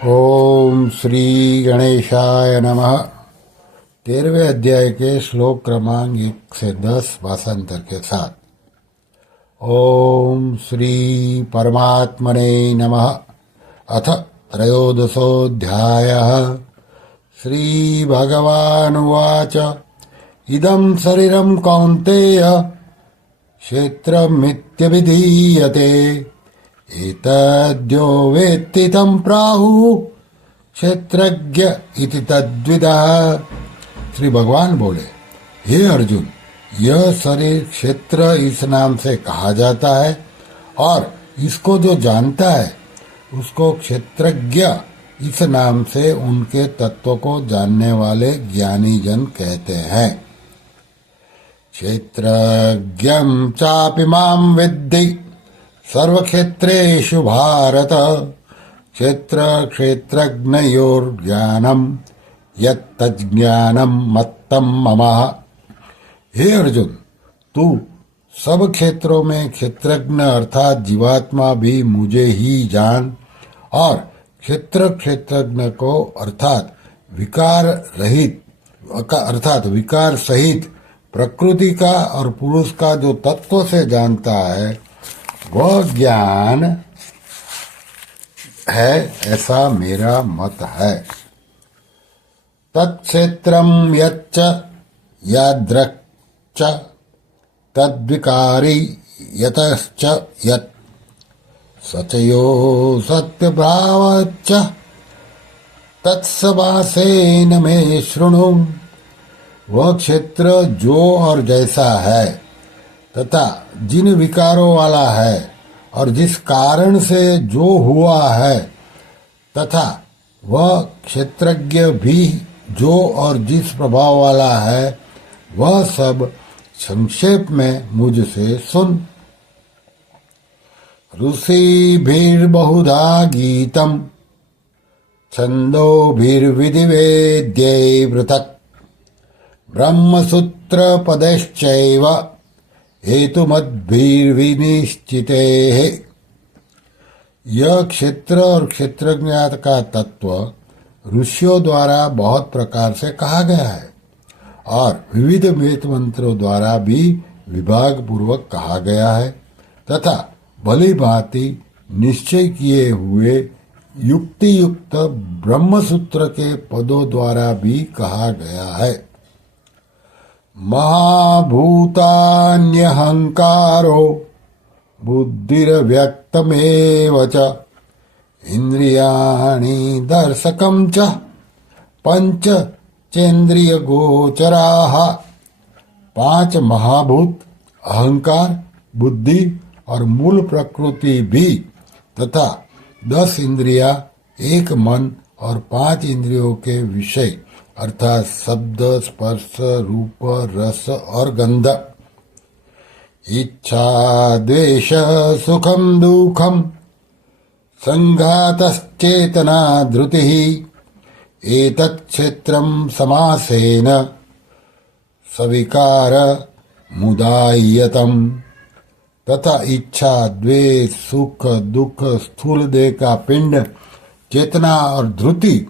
ओम श्री गणेशाय नमः। 13वें अध्याय के श्लोक क्रमांक 1 से 10 भाषांतर के साथ। ओम श्री परमात्मने नमः। अथ त्रयोदशोऽध्यायः। श्री भगवानुवाच इदं शरीरं कौन्तेय क्षेत्रमित्यभिधीयते एतद्यो वेत्ति तं प्राहुः क्षेत्रज्ञ इति तद्विदः। श्री भगवान बोले, हे अर्जुन, यह शरीर क्षेत्र इस नाम से कहा जाता है और इसको जो जानता है उसको क्षेत्रज्ञ इस नाम से उनके तत्व को जानने वाले ज्ञानी जन कहते हैं। क्षेत्रज्ञं चापि मां विद्धि सर्वक्षेत्रेषु भारत क्षेत्र क्षेत्रज्ञयोर्ज्ञानम् यत्तज्ज्ञानम् मत्तम् मम। हे अर्जुन, तू सब क्षेत्रों में क्षेत्रज्ञ अर्थात जीवात्मा भी मुझे ही जान और क्षेत्र क्षेत्रज्ञ को अर्थात विकार सहित प्रकृति का और पुरुष का जो तत्व से जानता है वह ज्ञान है, ऐसा मेरा मत है। तत्क्षेत्रम यच्च यादृक् तद्विकारी यतश्च यत् सचयो सत्यभावच्च तत्सवासेन मे शृणु। वह क्षेत्र जो और जैसा है तथा जिन विकारों वाला है और जिस कारण से जो हुआ है तथा वह क्षेत्रज्ञ भी जो और जिस प्रभाव वाला है वह सब संक्षेप में मुझसे सुन। ऋषिभिर्बहुधा गीतम् छन्दोभिर्विधिवेद्यै पृथक् ब्रह्मसूत्रपदैश्चैव हेतुमद्भिर्विनिश्चिते। यह क्षेत्र और क्षेत्रज्ञात का तत्व ऋषियों द्वारा बहुत प्रकार से कहा गया है और विविध वेद मंत्रों द्वारा भी विभाग पूर्वक कहा गया है तथा भली भांति निश्चय किए हुए युक्ति युक्त ब्रह्मसूत्र के पदों द्वारा भी कहा गया है। महाभूतान्यहंकारो बुद्धिर्व्यक्तमेव च इंद्रियाणि दर्शकं च पंच चेन्द्रिय गोचराः। 5 महाभूत, अहंकार, बुद्धि और मूल प्रकृति भी तथा 10 इंद्रिया, 1 मन और 5 इंद्रियों के विषय अर्थात शब्द, स्पर्श, रूप, रस और गंध। इच्छा, द्वेष, सुखम दुखम, संघातश्चेतना, धृतिः एतत् क्षेत्रं समासेन सविकार मुदायतम। तथा इच्छा, द्वेष, सुख, दुख, स्थूल देह का पिंड, चेतना और धृति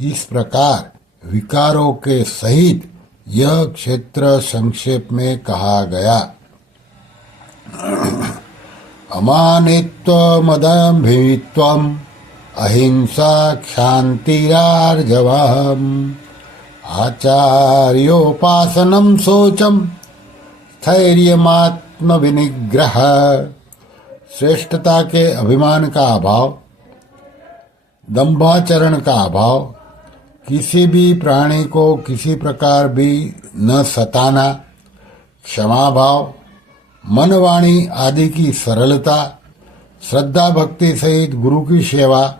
इस प्रकार विकारों के सहित यह क्षेत्र संक्षेप में कहा गया। अमानित्वमदम्भित्वम् अहिंसा क्षान्तिरार्जवम् आचार्योपासनं शौचं स्थैर्यमात्मविनिग्रह। श्रेष्ठता के अभिमान का अभाव, दंभाचरण का अभाव, किसी भी प्राणी को किसी प्रकार भी न सताना, क्षमा भाव, मन वाणी आदि की सरलता, श्रद्धा भक्ति सहित गुरु की सेवा,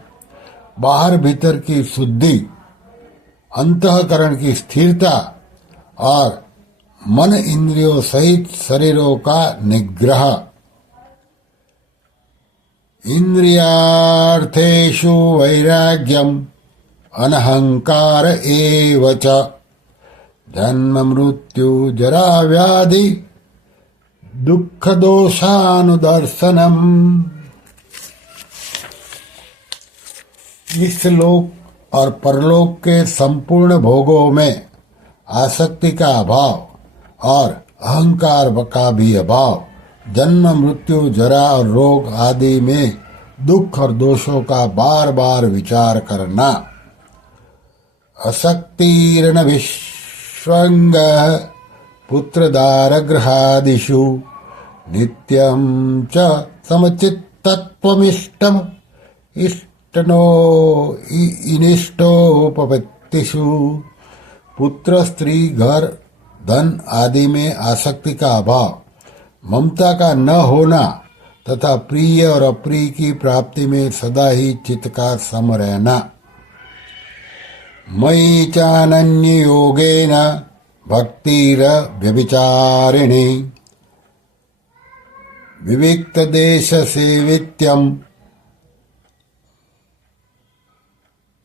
बाहर भीतर की शुद्धि, अंतःकरण की स्थिरता और मन इंद्रियों सहित शरीरों का निग्रह। इंद्रियार्थेषु वैराग्यम अनहंकार एव च जन्म मृत्यु जरा व्याधि दुख दोषानुदर्शनम। इस लोक और परलोक के संपूर्ण भोगों में आसक्ति का अभाव और अहंकार का भी अभाव, जन्म मृत्यु जरा और रोग आदि में दुख और दोषों का बार बार विचार करना, असक्तिर्न विश्वंग पुत्रदारगृहादिषु नित्यं च समचित्तत्वमिष्टम् इष्टनो इनिष्टोपपत्तिषु। पुत्र स्त्री घर धन आदि में आसक्ति का अभाव, ममता का न होना तथा प्रिय और अप्रिय की प्राप्ति में सदा ही चित्त का सम रहना। मयि चानन्य योगेन भक्तिर व्यभिचारिणी विविक्त देश सेवित्यम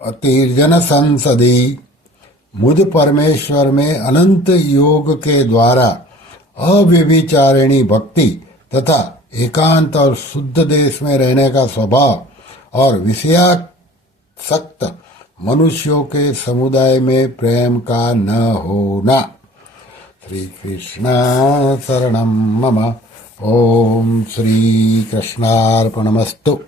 अतिर्जन संसदी। मुझ परमेश्वर में अनंत योग के द्वारा अव्यभिचारिणी भक्ति तथा एकांत और शुद्ध देश में रहने का स्वभाव और विषयासक्त मनुष्यों के समुदाय में प्रेम का न होना। श्री कृष्ण शरणं मम। ओम श्री कृष्णार्पणमस्तु।